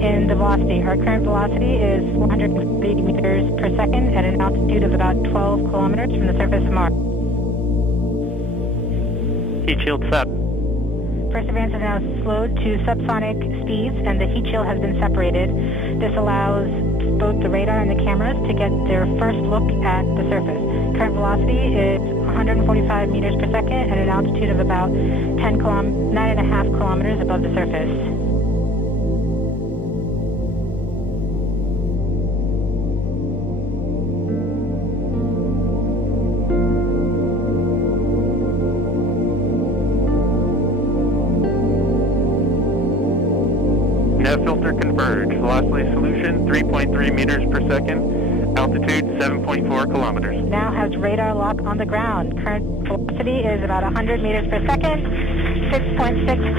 in the velocity. Our current velocity is 430 meters per second at an altitude of about 12 kilometers from the surface of Mars. Heat shield sub. Perseverance is now slowed to subsonic speeds and the heat shield has been separated. This allows both the radar and the cameras to get their first look at the surface. Current velocity is 145 meters per second at an altitude of about 9.5 kilometers above the surface. Nav filter converge. Velocity solution 3.3 meters per second. Altitude 7.4 kilometers. Now has radar lock on the ground. Current velocity is about 100 meters per second, 6.6